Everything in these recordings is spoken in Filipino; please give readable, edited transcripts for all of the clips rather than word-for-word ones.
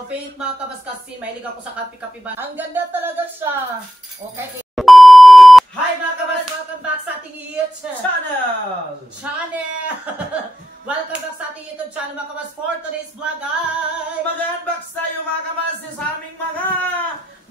Coffee mga kabas kasi mahilig ako sa kape-kape ba. Ang ganda talaga siya. Okay. Hi mga kabas! Welcome back sa ating YouTube channel! Welcome back sa ating YouTube channel mga kabas for today's vlog ay mag-unbox tayo mga kabas sa aming mga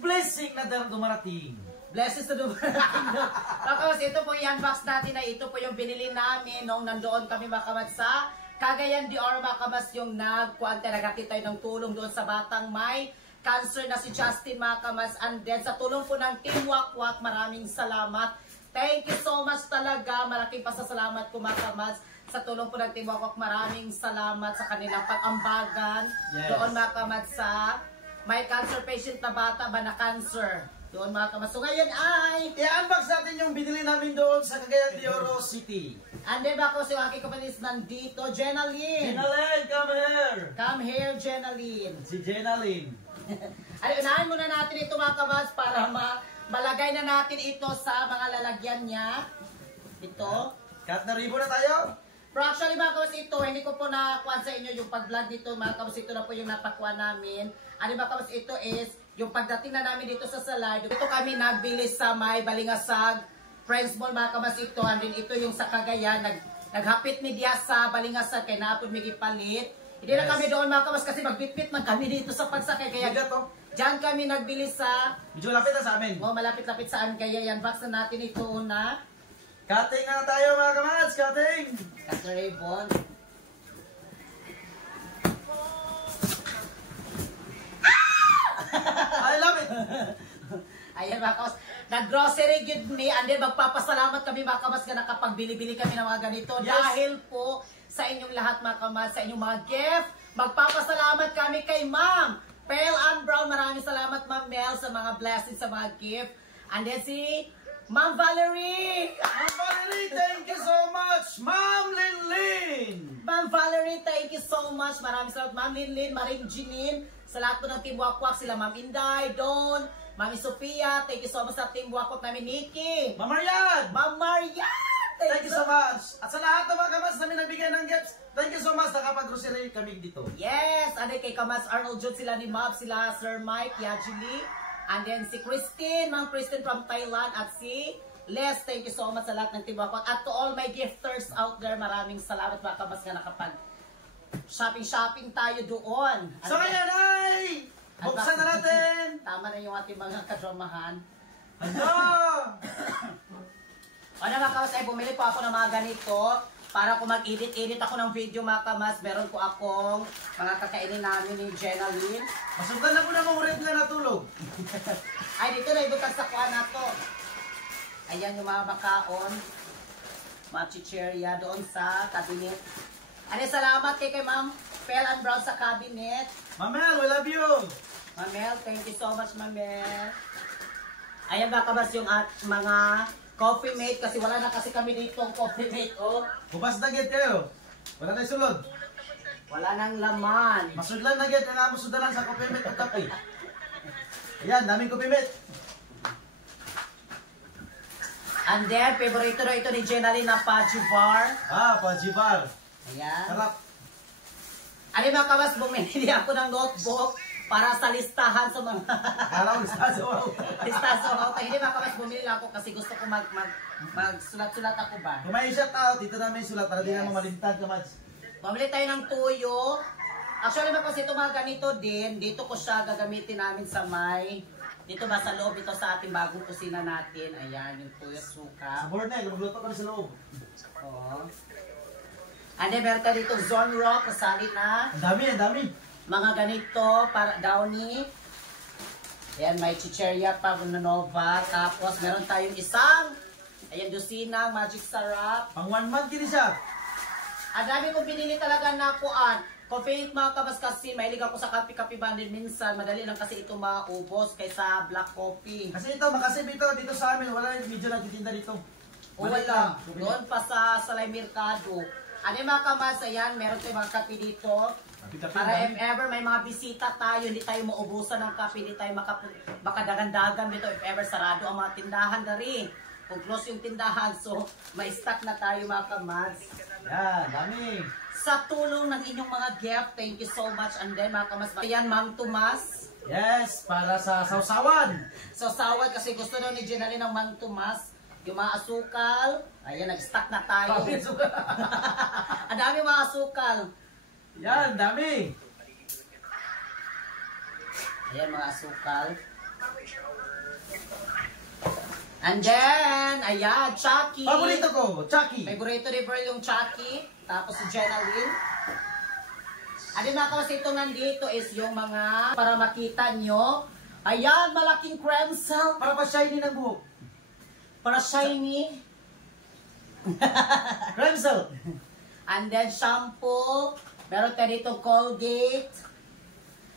blessing na dumarating. Blessings na dumarating na. Mga kabas, ito po yung unbox natin na ito po yung binili namin nung nandoon kami mga kabas sa Cagayan de Oro mga kabas, yung nagkatid tayo ng tulong doon sa batang may cancer na si Justin mga kabas. And then sa tulong po ng Team Wakwak, maraming salamat. Thank you so much talaga. Malaking pasasalamat ko mga kabas sa tulong po ng Team Wakwak. Maraming salamat sa kanilang pag-ambagan. Yes. Doon mga kabas sa may cancer patient na bata ba na cancer. Doon mga kabas. So ngayon ay i-unbox natin yung binili namin doon sa Cagayan de Oro City. And then ba ko si aking kapatid nandito, Jenaline. Jenaline, come here. Come here, Jenaline. Si Jenaline. Ay, unahan muna natin ito mga kabas para malagay na natin ito sa mga lalagyan niya. Ito. Cut na ribbon na tayo. Pero actually mga kabas ito, hindi ko po nakuha sa inyo yung pag-vlog dito mga kabas. Ito na po yung napakuha namin. Ano mga kabas, ito is yung pagdating na namin dito sa Salad. Ito kami nagbili sa may Balingasag Friends Mall mga kabas ito. And then ito yung sa Cagayan. Naghapit mi diya sa Balingasag kay naapod mi gipalit. Hindi na kami doon mga kabas kasi magbitbit man kami dito sa pagsakay. Kaya dyan kami nagbili sa... Medyo lapit na sa amin. Oh, malapit-lapit saan. Kaya yan, box na natin ito na. Cutting na tayo mga kabas. Cutting. Cut the ribbon. I love it. Ayan mga kabas. Nag-grocery good me. And then magpapasalamat kami mga kabas na nakapagbili-bili kami ng mga ganito. Yes. Dahil po sa inyong lahat mga kabas, sa inyong mga gift. Magpapasalamat kami kay Ma'am Pearl Ann Brown. Maraming salamat Ma'am Mel sa mga blessings, sa mga gift. And then si Ma'am Valerie. Ma'am Valerie, thank you so much. Ma'am Linlin. Ma'am Valerie, thank you so much. Maraming salamat Ma'am Linlin, Maring Jeanine. Sa lahat po ng Team Wakwak, sila Ma'am Inday, Don, Mami Sofia, thank you so much sa Team Wakwak namin, Nikki. Ma'am Marian. Ma'am Marian. Thank you so much. At sa lahat ng mga kabas namin nagbigay ng gifts, thank you so much. Nakapag-grocery kami dito. Yes. And then kay Kamas Arnold Jude, sila ni Mab, sila Sir Mike, Yajili. And then si Christine, Ma'am Christine from Thailand. At si Les, thank you so much sa lahat ng Team Wakwak. At to all my gifters out there, maraming salamat mga kabas nga nakapag shopping tayo doon. So ngayon ay buksan na natin. Tama na yung ating mga kadramahan. Ano? Ano mga kamas, ay bumili po ako ng mga ganito para kung mag-edit ako ng video mga kamas. Meron po akong mga kakainin namin ni Jenaline. Masukan na po na mong rep na natulog. Ay, dito na ibutas sa kuha na to. Ayan yung mga makaon. Mga chicherya doon sa cabinet. Ano, salamat kay Ma'am Pearl Ann Brown sa cabinet. Ma'am Mel, we love you. Ma'am Mel, thank you so much Ma'am Mel. Ayan mga kabas yung mga coffee mate kasi wala na kasi kami dito ang coffee mate. Oh. Bubas na git kayo. Wala na sulod. Wala nang laman. Masudlan na git nga musudalan sa coffee mate at kape. Ayan, daming coffee mate. And then, favorito na ito ni Jenaline na Paji Bar. Ah, Paji Bar. Ayan. Sarap. Ano mga kabas, bumili ako ng notebook para sa listahan sa mga... Kala ko listahan sa mga listahan sa mga auto. Hindi mga kabas, bumili lang ako kasi gusto ko magsulat-sulat ako ba. Kung may shout out, dito namin sulat para di naman malintad ka, Mads. Bumili tayo ng tuyo. Actually, mga kasi ito mga ganito din. Dito ko siya gagamitin namin sa may... Dito ba sa loob ito sa ating bagong kusina natin. Ayan, yung tuyo at suka. Sa Bornel, magluto kami sa loob. Oo. And then meron ka dito Zone Rock, kasali na. Ang dami, ang dami. Mga ganito, para downy. Ayan, may chicherya pa, Nova. Tapos meron tayong isang, ayan, dosina, magic sarap. Pang 1 month kini siya. Ang dami kong pinili talaga na kuan. Coffee mga kabas kasi mahilig ako sa kape-kape bandin minsan. Madali lang kasi ito maubos kaysa black coffee. Kasi ito, makasip ito dito sa amin. Wala yung medyo nagtitinda dito. O wala. Doon pa sa Salay Mercado. Ano mga kabas, ayan, meron tayong mga kape dito. Para if ever may mga bisita tayo, hindi tayo maubusan ng kape, hindi tayo makadagan-dagan dito. If ever sarado ang mga tindahan na rin. Kung close yung tindahan, so may stock na tayo mga kabas. Yan, dami. sa tulong ng inyong mga gift. Thank you so much. And then mga kamas, ayan Mang Tomas. Yes, para sa sausawan. So sawad kasi gusto daw ni Jenaline ng Mang Tomas. Yung mga asukal. Ayan, nag-stack na tayo. Ang dami mga asukal. Yan, dami. Ayan mga asukal. And then, ayan, Chucky. Paborito ko, Chucky. Favorito ni Pearl yung Chucky. Tapos si Jenaline. Ano mga kawas, ito nandito is yung mga, para makita nyo. Ayan, malaking cream silk. Para pa shiny ng buhok. Para shiny. Crimson. And then shampoo. Meron tayo dito Colgate.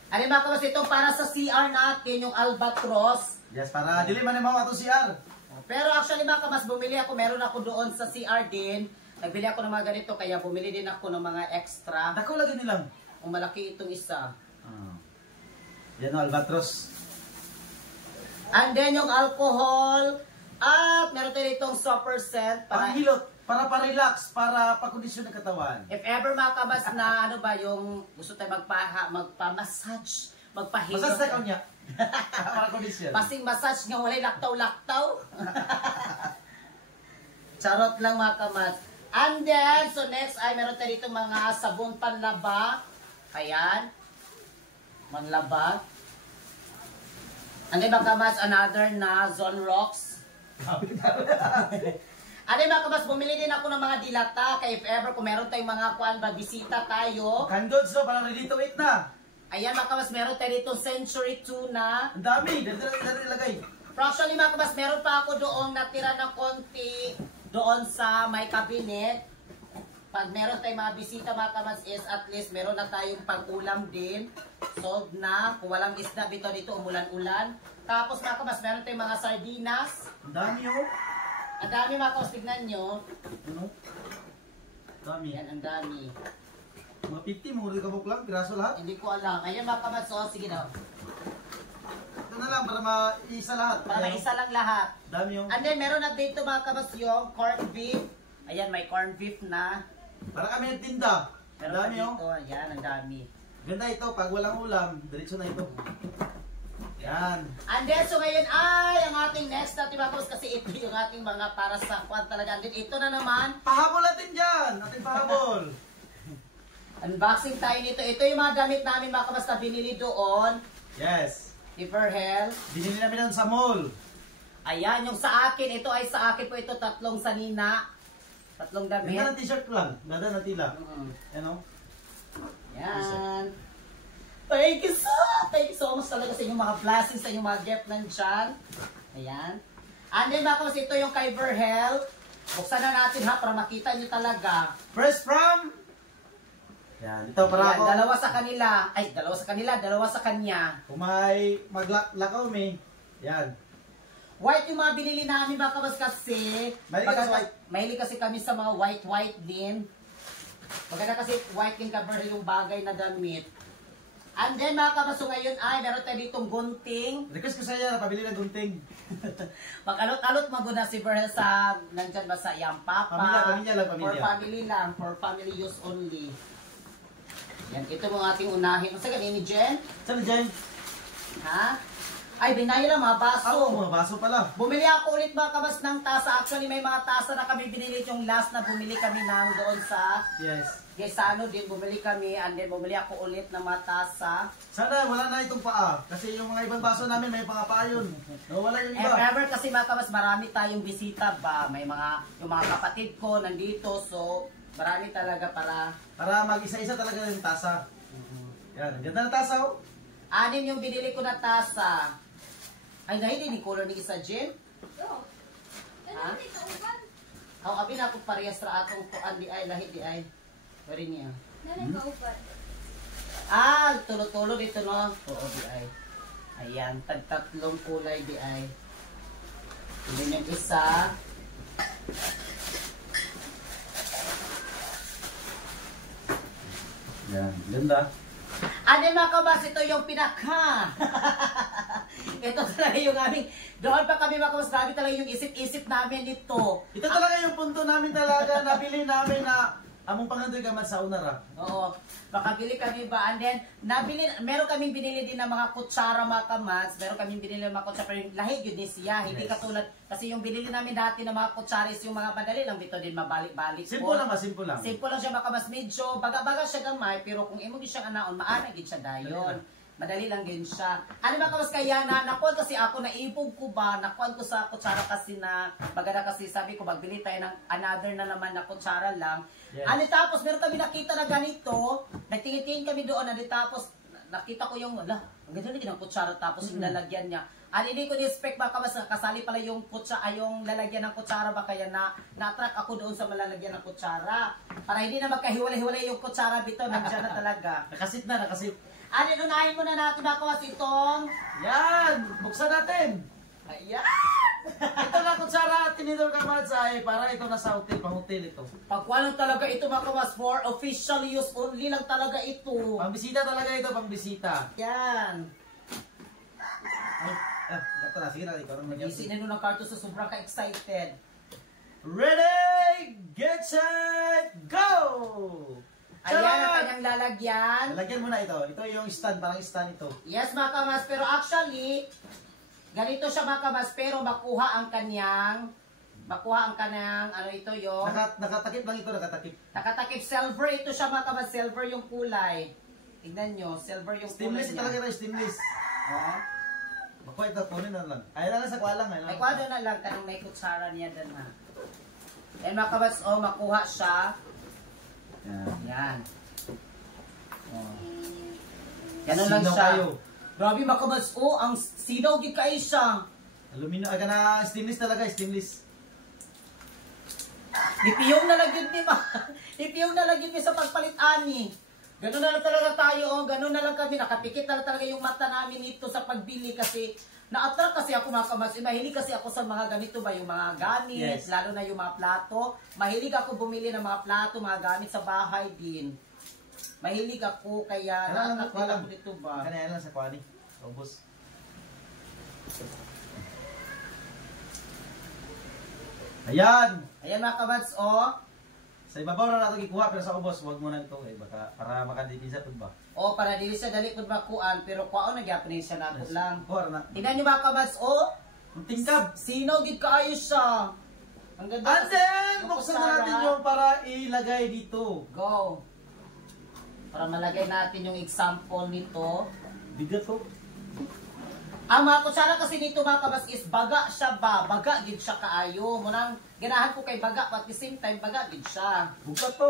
Ano mga kawas, ito para sa CR natin, yung Albatross. Yes, para dili man mo ato CR. Pero actually mga kamas, bumili ako, meron ako doon sa CR din. Nagbili ako ng mga ganito, kaya bumili din ako ng mga extra. Dako lagi nilang. Kung malaki itong isa. Yan o, Albatros. And then yung alcohol. At meron tayo itong super scent. Panghilot, para pa-relax, para pa-kondisyon ng katawan. If ever mga kamas na ano ba, yung gusto tayo magpa-massage, magpahilot. Masas na kanya. Para kondisyon. Pasing massage nga walay laktaw-laktaw. Charot lang mga kamas. And then, so next ay meron tayo dito mga sabon panlaba. Ayan. Manlaba. And then mga kamas, another na Zone Rocks. Ano mga kamas, bumili din ako ng mga dilata. Kaya if ever kung meron tayong mga kuan ba, bisita tayo. Canned goods no, parang ready to eat na. Ayan mga kamas, meron tayo dito Century Tuna. Ang dami, dali lagay. Pero actually mga kamas, meron pa ako doon natira ng konti doon sa may cabinet. Pag meron tayong mga bisita mga kamas is at least meron na tayong pag-ulam din. Sold na. Kung walang isda dito umulan-ulan. Tapos mga kamas, meron tayong mga sardinas. Ang dami oh. Ang dami mga kamas, tignan nyo. Ano? Dami. Yan, ang dami. Mga 50, mga kabok lang, piraso lahat. Hindi ko alam. Ayan mga kamas, so sige na. Ito na lang, para maisa lahat. Para Ayan, isa lang lahat. Dami oh. And then meron na dito mga kamas yung corned beef. Ayan, may corned beef na. Para kami nagtinda. Ang Meron dami pa oh. dito. Ayan, ang dami. Ganda ito, pag walang ulam, diretso na ito. Yan. And then, so ngayon ay ang ating next natin mga kamas kasi ito yung ating mga para sa kwan talaga. And then ito na naman, Pahabol natin dyan! Ating pahabol! unboxing tayo nito. Ito yung mga damit namin mga kamas na binili doon. Yes. Ni Perhel. Binili namin yan sa mall. Ayan, yung sa akin. Ito ay sa akin po ito. 3 sanina. 3 damit. Ganda ng t-shirt lang. Ganda ng tila. Yan oh. Yan. Thank you so much talaga sa inyong mga blessings, sa inyong mga gift nandyan. Ayan. And then mga kamas, ito yung kay Verhel. Buksan na natin ha, para makita nyo talaga. First from... Yan. Ito para Ayan, ako. dalawa sa kanila. Ay, dalawa sa kanila, dalawa sa kanya. Kung may maglakaw may. Yan. White yung mga binili namin mga kamas kasi. Mahilig ka sa white? Mahilig kasi kami sa mga white din. Maganda kasi white din cover yung bagay na damit. And then mga kamas, so ngayon ay meron tayo ditong gunting. Request ko sa iyo na pabili ng gunting. Mag-alot-alot maguna si Verhel sa nandyan ba sa iyang papa. Pamilya lang, pamilya. For family lang, for family use only. Yan, ito mga ating unahin. Masa ganyan ni Jen? Saan na dyan? Ha? Ay, binayad lang mga baso. Mga baso pala. Bumili ako ulit mga kabas ng tasa. Actually, may mga tasa na kami binili. Yung last na bumili kami ng doon sa Yes. Gesano din. Bumili kami and then bumili ako ulit ng mga tasa. Sana wala na itong paa. Kasi yung mga ibang baso namin may mga paa yun. Nawala yung If iba. ever kasi mga kabas, marami tayong bisita ba? May mga, yung mga kapatid ko nandito. So, marami talaga Para mag-isa-isa talaga yung tasa. Yan. Ang ganda ng tasa oh. 6 yung binili ko na tasa. Ay, nahili ni color ni isa, Jen? Ha? Ako, abi na ako parehas ra atong kuan di ay, lahit di ay. Pari niya. Ah, tulo-tulo dito no. Oo, di ay. Ayan, tag-tatlong kulay di ay. Hindi yung isa. Yan. Ganda. Ano mga kabas, ito yung pinaka. Ito talaga yung aming, doon pa kami mga kabas, grabe talaga yung isip-isip namin ito. Ito talaga yung punto namin talaga. Nabili namin na among pangandoy gaman sa una ra. Oo. Makabili kami ba? And then, meron kaming binili din ng mga kutsara mga kamats. Meron kaming binili ng mga kutsara. Pero lahig yun din siya. Hindi katulad. Kasi yung binili namin dati ng mga kutsaris, yung mga madali lang dito din mabalik-balik. Simple lang ba? Simple lang. Simple lang siya mga kamats. Medyo baga-baga siya gamay. Pero kung imo din siya anaon, maana din siya dayon. Madali lang din siya. Ano ba kamas kaya na nakuha kasi ako, naipog ko ba, nakuha ko sa kutsara kasi na, maganda kasi sabi ko, magbili tayo ng another na naman na kutsara lang. Yes. Ano tapos, meron kami nakita na ganito, nagtingin-tingin kami doon, ano tapos, nakita ko yung, ang ganda na ng kutsara tapos yung lalagyan niya. Ano hindi ko ni-expect ba kamas, kasali pala yung yung lalagyan ng kutsara ba kaya na-attract ako doon sa malalagyan ng kutsara. Para hindi na magkahiwalay-hiwalay yung kutsara dito, nandiyan na talaga. Nakasit na, nakasit. Ano, unahin muna natin mga itong... Yan! Buksan natin! Ayan! Ito lang kutsara, tinidor kamats ay para ito nasa hotel, pang hotel ito. Pagwalang talaga ito mga kamas, for official use only lang talaga ito. Pambisita talaga ito, pambisita. Yan. Ay, gato na, sige na, ikaw naman yan. Isinin nung ng karto sa sobrang ka-excited. Ready, get set, go! Ayan ang kanyang lalagyan. Lagyan mo na ito. Ito yung stand, parang stand ito. Yes mga kamas, pero actually, ganito siya mga kamas, pero makuha ang kanyang, ano ito yung... Nakatakip lang ito, nakatakip. Nakatakip silver ito siya mga kamas, silver yung kulay. Tignan nyo, silver yung Stainless kulay talaga niya. ito, stainless. Oo. Makuha ito, kunin na lang. Ay lang sa kwalang. Ay, kwado na lang, kanang may kutsara niya doon ha. Yan mga kabats, makuha siya. Yan. Oh. Ganun lang Sinaw siya. kayo. Grabe mga kabats, ang sinaw di kayo siya. Aluminum, aga na stainless talaga, stainless. Ipiyong na lang yun ni ma. Ipiyong na lang yun sa pagpalit ani. Ganun na lang talaga tayo, ganun na lang kami. Nakapikit na lang talaga yung mata namin nito sa pagbili kasi na-attract kasi ako mga kamas. Mahilig kasi ako sa mga ganito ba, yung mga gamit, Yes. lalo na yung mga plato. Mahilig ako bumili ng mga plato, mga gamit sa bahay din. Mahilig ako, kaya na-attract din ako nito ba. Kaya lang sa kwani. Ubus. Ayan! Ayan mga kabats, Sa ibabaw na natin ikuha, pero sa ubos, huwag mo na ito. Baka, para makadipisa ito ba? para dili siya dali kung makuan, pero kuwaon nagyapon siya nato lang. Kuha na. Tingnan niyo mga kabats, Ang tingkab! sinaw gid kaayo siya. Ang ganda. And then, Yung buksan na kutsara. natin yung para ilagay dito. Go. Para malagay natin yung example nito. Bigat ko. Ang mga kutsara kasi nito mga kabas is baga siya ba? Baga gid siya kaayo. Munang ganahan ko kay baga, but at the same time baga gid siya. Bugat to.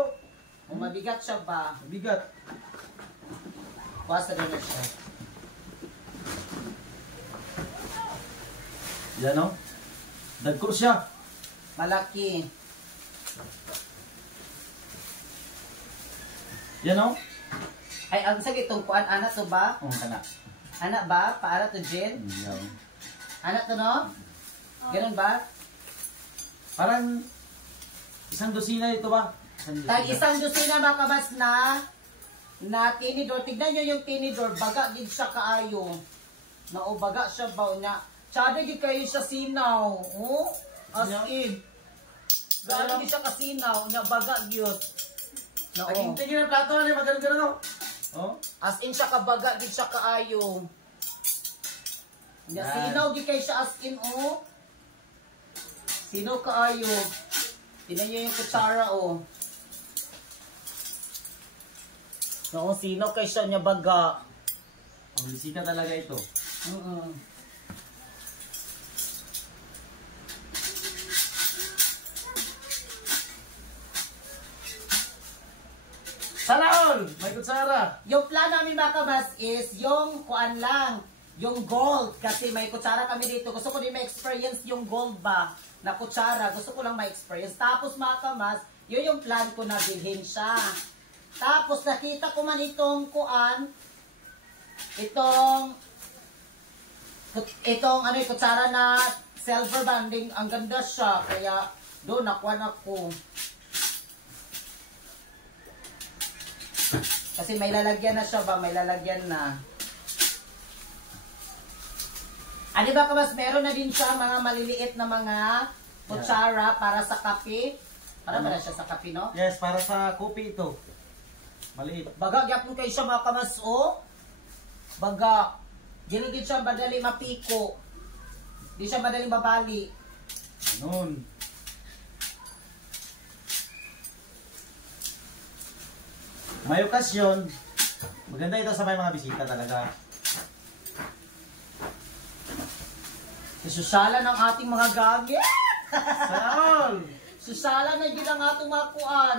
Kung mabigat siya ba? Bigat. Basta na siya. Yan o. Dagko siya. Malaki. Yan o. Ay, ang sakit itong kuan, anak to ba? Kana. Anak ba? Paara to Jen? Yan. Anak to no? Ganun ba? Parang isang dosina ito ba? Tag isang dosina mga kabas na tinidor. Tignan nyo yung tinidor. Baga gid siya kaayo. Baga siya ba? Tsada gid kayo siya sinaw. Oh? As in. Gano'n gid siya kasinaw. Baga gid. Tingin ang plato na niya, magaling-galing o. Oh. As in siya kabaga gid siya kaayo. Yan. Sinaw gid kay siya as in Sinaw kaayo. Tignan nyo yung kutsara sinaw kay siya niya baga. Ang bisita talaga ito. Sana all! May kutsara! Yung plan namin mga kabas is yung kuan lang, yung gold. Kasi may kutsara kami dito. Gusto ko din ma-experience yung gold ba na kutsara. Gusto ko lang ma-experience. Tapos mga kabas, yun yung plan ko na bilhin siya. Tapos nakita ko man itong kuan, itong kutsara na silver banding. Ang ganda siya. Kaya doon nakuha ako. Kasi may lalagyan na siya ba? May lalagyan na. Ano ba kabas? Meron na din siya mga maliliit na mga kutsara para sa kape. Para ba na siya sa kape, no? Yes, para sa kopi ito. Maliit. Baga, gyapon kayo siya mga kamas, oh. Baga, ginigid siya madali mapiko. Di siya madaling babali. Ganun. May okasyon, maganda ito sa may mga bisita talaga. Isusala ng ating mga gamit. Sana all! Susala na yun ang atong mga kuan.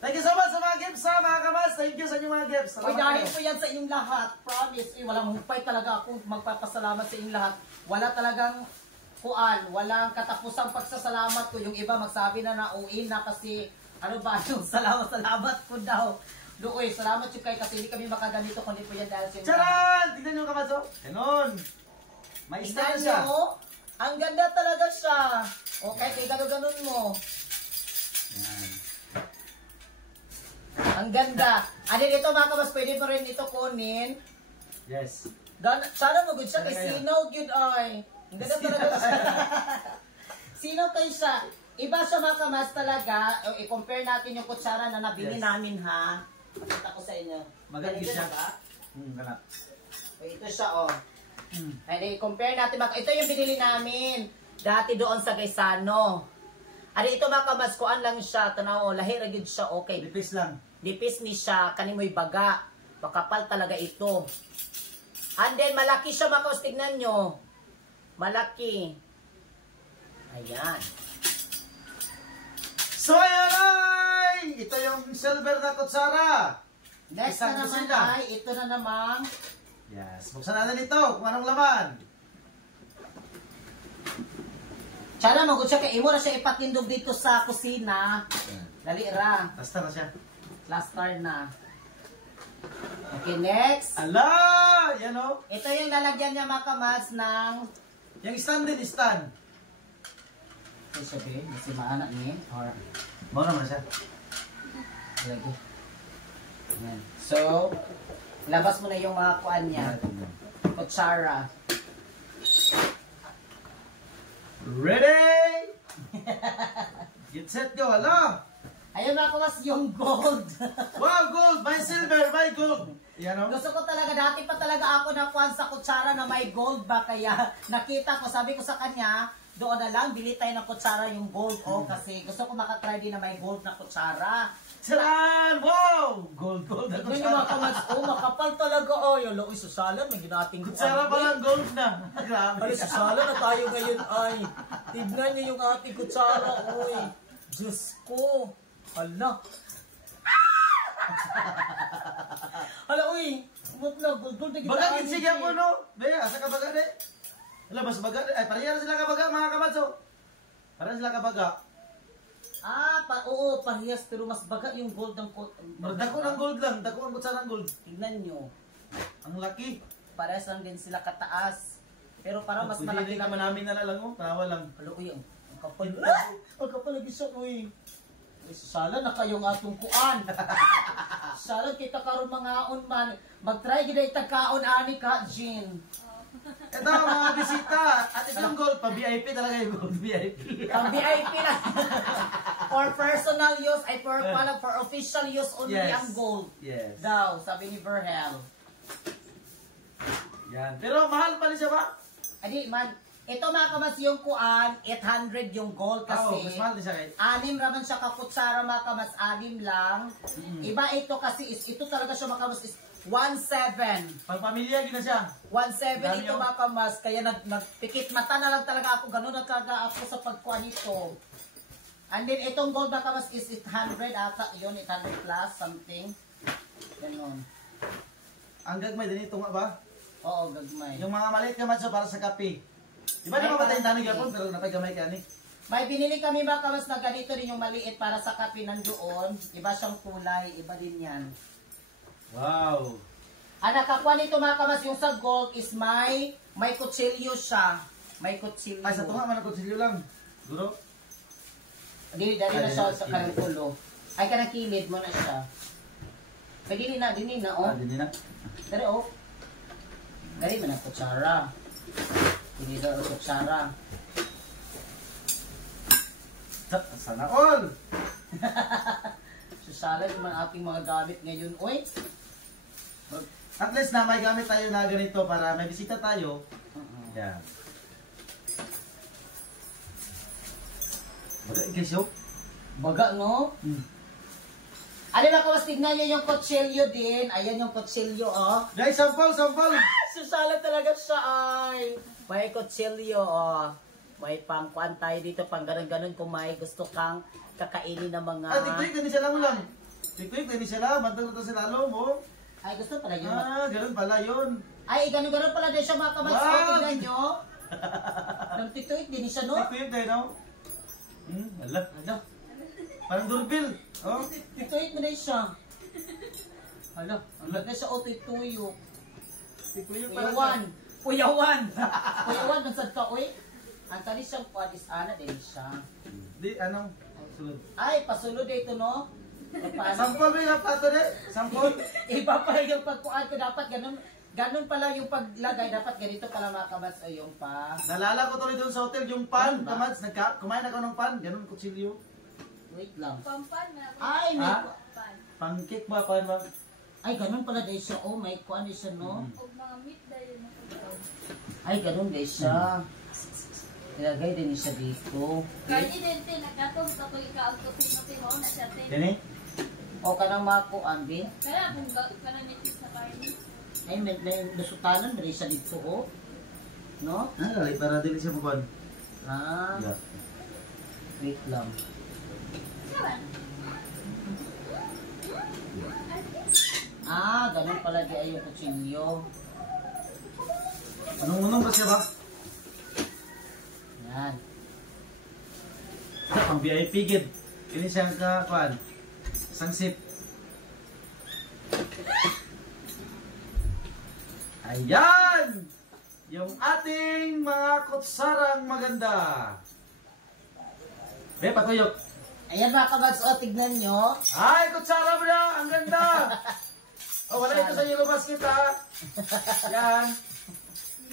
Thank you so much sa mga gifts ha, mga kamas. Thank you sa inyong mga gifts. Uy, dahil po yan sa inyong lahat. Promise, walang humpay talaga ako magpapasalamat sa inyong lahat. Wala talagang kuan, walang katapusang pagsasalamat ko. Yung iba magsabi na nauin na kasi, ano ba yung salamat ko daw. Luoy, salamat yung kay kasi hindi kami makaganito kundi po yan dahil sa inyong lahat. Charan! Tignan nyo kamas oh. Ganun. May stand na siya. Mo, ang ganda talaga siya. Okay, kaya gano'n mo. Yan. Ang ganda. Ano dito mga kabas, pwede mo rin ito kunin. Yes. Sana magod siya kay Kaya. sinaw yun ay. Ang ganda talaga siya. Sinaw kayo siya. Iba siya mga kamas talaga. I-compare natin yung kutsara na nabili Yes. namin ha. Pakita ko sa inyo. Maganda Ganito siya. ba? Kana. Ito siya oh. Ay, i-compare natin. Ito yung binili namin. Dati doon sa Gaisano. Ari ito mga kamas, kuan lang siya. Tanaw, lahi ra gyud siya okay. Lipis lang. Dipis ni siya, kanimoy baga. Makapal talaga ito. And then, malaki siya mga kawas. Tignan nyo. Malaki. Ayan. So ayan ay! Ito yung silver na kutsara. Next Isang na naman kusina. ay, ito na naman. Yes. Buksan natin ito kung anong laman. Tsara, magod siya. Kaya imo na siya ipatindog dito sa kusina. Dali ra. Basta na siya. Last card na. Okay, next. Ala! Yan o. Ito yung lalagyan niya mga kamas ng... Yung stand din, stand. Ito siya ba? Kasi maanak niya. Or... Muna naman siya. Lagi. Ayan. So, labas mo na yung mga kuan niya. Kutsara. Ready? Get set, go. Ala! Ayun mga kamas, yung gold. Wow, gold! May silver, may gold! Yan o. Gusto ko talaga, dati pa talaga ako nakuhan sa kutsara na may gold ba, kaya nakita ko, sabi ko sa kanya, doon na lang, bili tayo ng kutsara yung gold, kasi gusto ko makatry din na may gold na kutsara. Charan! Wow! Gold, gold na Tignan yung mga kutsara. kamas, makapal talaga, yung lo'y susalan, may ginating Kutsara pa lang gold na. Grabe. Ay, susalan na tayo ngayon, ay. Tignan niyo yung ating kutsara, oy. Diyos ko. Hala. Hala, uy. Umot na, gold na kita. Baga, kinsig ako, no? Bea, asa ka baga, de? Wala, mas baga, de. Ay, pareha sila ka baga, mga kamatso. Pareha sila ka baga. Oo, parehas, pero mas baga yung gold ng Dako ng gold lang, dako ang kutsara ng gold. Tignan nyo. Ang laki. Parehas lang din sila kataas. Pero parang mas Pwede malaki rin lang. naman namin na lang, oh. Tawa lang. Hala, uy, ang kapal. Ang kapal lagi siya, uy. Sala na kayong atong kuan. Sala kita karon mga man. Mag-try gid itag kaon ani ka, Jean. Ito mga bisita. At itong gold, pa VIP talaga yung gold VIP. Ang VIP na. For personal use ay for official use only Yes. ang gold. Yes. Daw, sabi ni Verhel. Yan. Pero mahal pa rin siya ba? Adi man, ito mga kamas yung kuan, 800 yung gold Oo, kasi. mas mahal din siya kahit. Anim raman siya kakutsara mga kamas, anim lang. Iba ito kasi ito talaga siya mga kamas is 1.7. Pag pamilya, gina siya. 1.7 Dami ito yung- mga kamas, kaya nagpikit mata na lang talaga ako, ganun na talaga ako sa pagkuha nito. And then itong gold mga kamas is 800 ata, yun 800 plus something. Ganun. Ang gagmay din ito nga ba? Oo, gagmay. Yung mga maliit ka matso para sa kape. Iba Ay, naman ba tayong parang tanig kape. yapon, pero napagamay ka ni. May binili kami mga kamas na ganito rin yung maliit para sa kape nandoon. Iba siyang kulay, iba din yan. Wow. Ang nakakuha nito mga kamas yung sa gold is may kutsilyo siya. May kutsilyo. Ay, sa tunga, manakotsilyo lang. Duro. Dili na siya sa Kilid. kanang tulo. Ay kanang kilid mo na siya. Kaya dili na oh. Ah, din na. Dari oh. Dari man ang kutsara. Dili daw ang kutsara. Sana all. Susala yung mga ating mga gamit ngayon, oy. At least na may gamit tayo na ganito para may bisita tayo. Yan. Baga, guys, yo. Baga, no? Ano na kawas, tignan nyo yung kutsilyo din. Ayan yung kutsilyo, oh. Guys, sampal, sampal. Susala talaga siya, ay. May kutsilyo, oh. May pangkuan tayo dito, pang ganun-ganun kung may gusto kang kakainin ng mga... Ah, tiktik, ganun siya lang ulang. Tiktik, ganun siya lang. Bantang na sa lalo mo. Ay, gusto pala yun. Ah, ganun pala yun. Ay, ganun-ganun pala din siya mga kamats. Wow! Oh, tignan nyo. Nang tituit din siya, no? Tiktik tayo, no? Ala. Ano? Parang doorbell. Oh. Tituit mo na siya. Ano? Ano na siya, oh, tituyo. Tiktik pala siya. Puyawan. Puyawan. Puyawan, nung sad ka, uy. Ang tali siyang kuadis, ana din siya. Di, anong? Sulod. Ay, pasulod ito, no? Sampol ba yung plato na? Sampol? Iba pa yung pagkuhan ko. Dapat ganun pala yung paglagay. Dapat ganito pala mga kamats o yung pa. Nalala ko tuloy doon sa hotel, yung pan, Pan ba? kamads, kumain ako ng pan, ganun kutsilyo. Wait lang. Pampan na. Ay, may... Ha? Pancake ba, pan ba? Ay, ganun pala din siya. Oh, may kuhan din siya, no? Og mga meat dahil na pagkaw. Ay, ganun din siya. Ilagay din siya dito. Kani din tin nagatong sa to ikaw to timo na siya tin. Yan eh? O kanang makuan, bin. Kaya kung kanang nitis sa karne. Ay, may nasutanan. May siya dito, oh. No? Ah, lalay, para din siya bukuan. Ah, Yeah. wait lang. Kawan. Ah, ganun pala di ay yung kutsilyo. Anong ba siya ba? Yan. Ito, pang VIP gid. Ini siyang kuan. Sangsip. Ayan! Yung ating mga kutsarang maganda. Be, patuyok. Ayan mga kamats, o, tignan nyo. Ay, kutsara mo na! Ang ganda! Oh, wala ito sa Euro Basket, ha? Yan.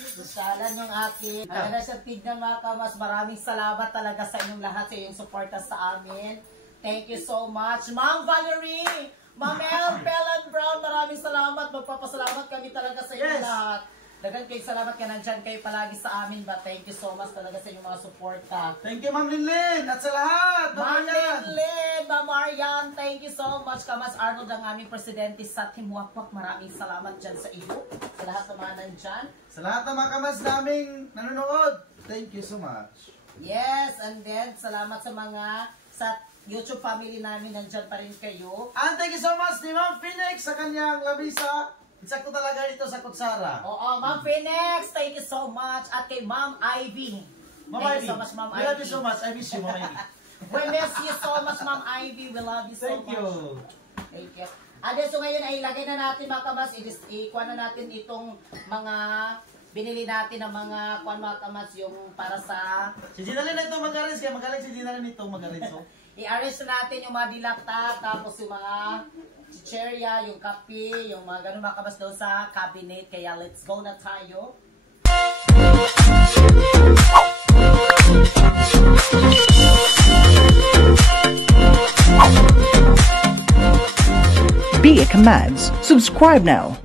Susalan yung akin. Ang na siya tignan mga kamats. Maraming salamat talaga sa inyong lahat sa inyong suporta sa amin. Thank you so much. Ma'am Valerie! Ma'am El Pellan Brown, maraming salamat. Magpapasalamat kami talaga sa inyong Yes. lahat. Dagan kayo salamat ka nandyan kayo palagi sa amin. But thank you so much talaga sa inyong mga suporta. Thank you, Ma'am Linlin! At sa lahat! Ma'am Marian! Lynn, Ma'am Marian, thank you so much. Kamas Arnold, ang aming presidente sa Team Wakwak. Maraming salamat dyan sa iyo. Sa lahat ng mga nandyan. Sa lahat ng mga kamas naming nanonood, thank you so much. Yes, and then salamat sa mga sa YouTube family namin. Nandyan pa rin kayo. And thank you so much ni Ma'am Phoenix sa kanyang labisa. Insakto talaga dito sa kutsara. Oo, Ma'am Phoenix, thank you so much. At kay Ma'am Ivy. Ma'am Thank Ivy, you so much, Ma'am we love Ivy. you so much. I miss you, Ma'am Ivy. We miss you so much, Ma'am Ivy. We love you so Thank much. you. Thank you. So ngayon ay ilagay na natin mga kamas, ikuha na natin itong mga binili natin ng mga kuan mga kamas yung para sa Si Ginalyn na ito mag-arrange, kaya magaling si Ginalyn ito mag-arrange. Oh. i-arrange na natin yung mga dilata, tapos yung mga chicherya, yung kape, yung mga ganun mga kamas doon sa cabinet. Kaya let's go na tayo. Be a Commands. Subscribe now.